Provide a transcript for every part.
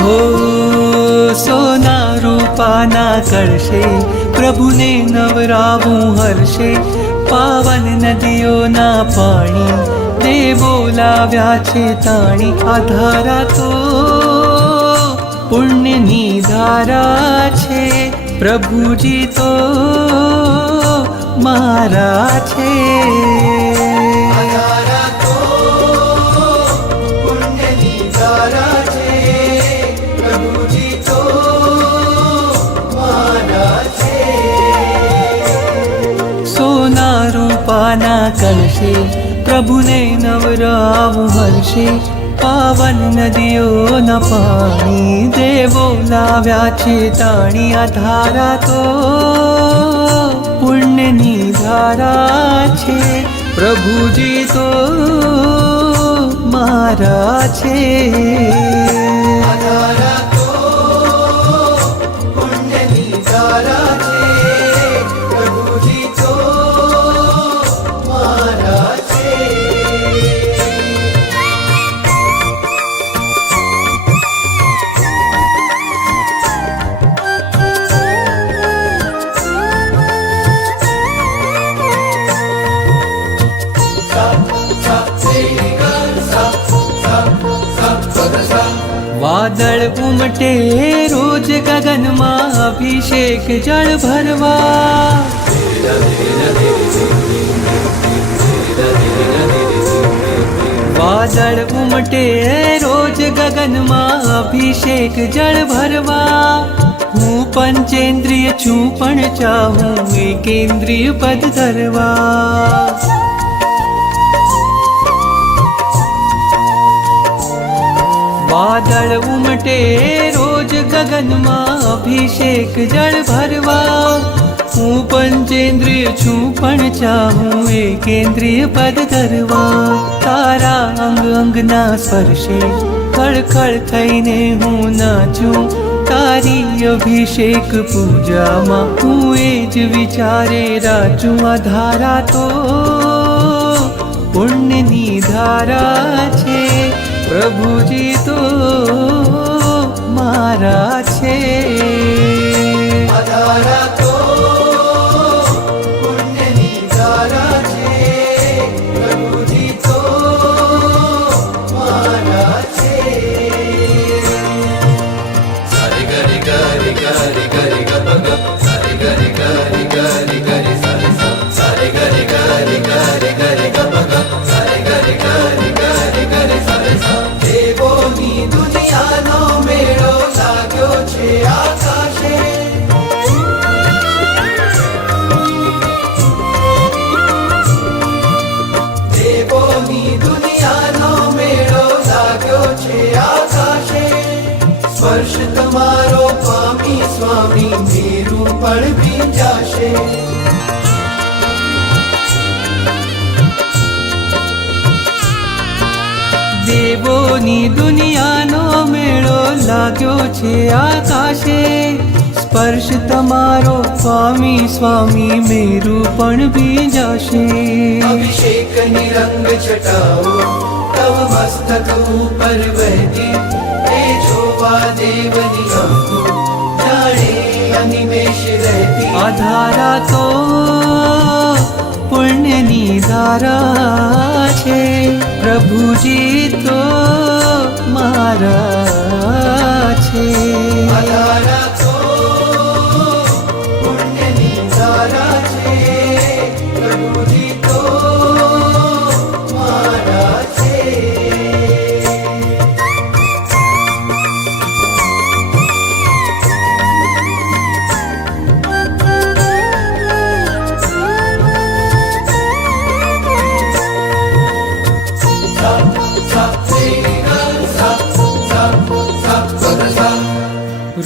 હો સોના રૂપાના કળશે પ્રભુને નવરાવું હર્ષે, પાવન નદીઓના પાણી દેવો લાવ્યા છે તાણી. આ ધારા તો પુણ્યની ધારા છે, પ્રભુજી તો મારા છે. પાના કલશે પ્રભુને નવરાવું હર્ષે, પાવન નદીઓના પાણી દેવો લાવ્યા છે તાણી. આ ધારા તો પુણ્યની ધારા છે, પ્રભુજી તો મારા છે. વાદળ ઉમટે રોજ ગગનમાં અભિષેક જળ ભરવા, વાદળ ઉમટે રોજ ગગનમાં અભિષેક જળ ભરવા. હું પંચેન્દ્રિય છું પણ ચાહું એકેન્દ્રિય પદ ધરવા. વાદળ ઉમટે રોજ ગગનમાં અભિષેક જળ ભરવા. હું પંચેન્દ્રિય છું પણ ચાહું એકેન્દ્રિય પદ ધરવા. તારા અંગ અંગના સ્પર્શે ખળખળ થઈને હું નાચું, તારી અભિષેક પૂજામાં હું એ જ વિચારે રાચું. આ ધારા તો પુણ્યની ધારા છે, પ્રભુજી તો મારા છે. આ ધારા તો પુણ્યની ધારા છે, પ્રભુજી તો મારા છે. સારી ગરી ગરી ગરી ગરી ગપ ગપ, સારી ગરી ગરી ગરી ગરી સારી સા, સારી ગરી ગરી ગરી ગરી ગપ ગપ, સારી ગરી ગરી ગરી ગરી સારી સા. દેવોની દુનિયાનો મેળો લાગ્યો છે આકાશે, દેવોની દુનિયાનો મેળો લાગ્યો છે આકાશે. સ્પર્શ તમારો પામી સ્વામી મેરું પણ ભીંજાશે. દેવોની દુનિયાનો મેળો લાગ્યો છે આકાશે. સ્પર્શ તમારો સ્વામી સ્વામી મેરું પણ ભીંજાશે. અભિષેકની રંગ છટાઓ તવ મસ્તક ઉપર વહેતી, એ જોવા દેવની આંખો જાણે અનિમેષ રહેતી. આ ધારા તો પુણ્યની ધારા છે, પ્રભુજી તો મારા છે. આ ધારા તો પુણ્યની ધારા છે, પ્રભુજી તો મારા છે.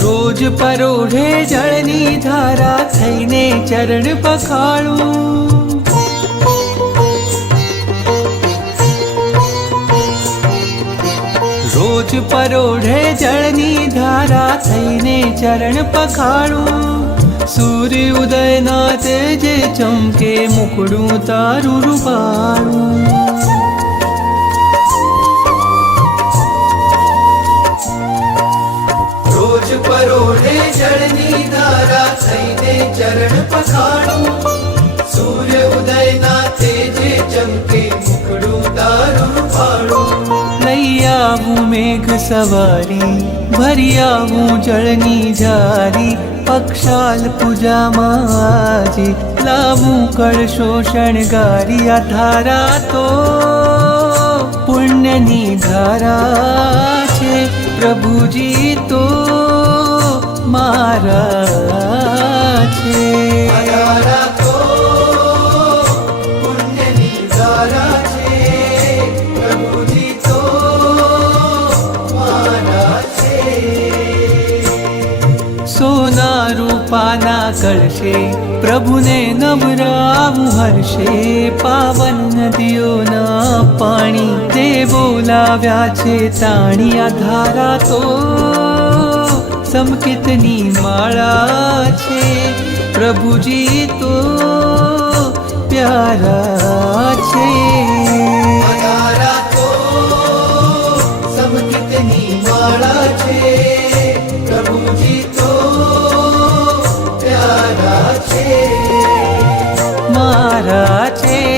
રોજ પરોઢે જળની ધારા થઈને ચરણ પખાળું, રોજ પરોઢે જળની ધારા થઈને ચરણ પખાળું. સૂર્ય ઉદયના તેજે ચમકે મુકડું તારું રૂપાળું. મેઘ સવારી ભરી આવું જળની જારી અક્ષાલ પૂજામાં આજે લાવું કળશો શણગારી આ ધારા તો પુણ્યની ધારા છે પ્રભુજી તો મારા છે ધારા તો પુણ્યની ધારા છે પ્રભુજી તો મારા છે સોના રૂપાના કળશે પ્રભુને નવરાવું હર્ષે પાવન નદીઓના પાણી તે બોલાવ્યા છે તાણી આ ધારા તો સમકિતની માળા છે પ્રભુજી તો પ્યારા છે ધારા તો સમકિતની માળા છે પ્રભુજી તો પ્યારા છે મારા છે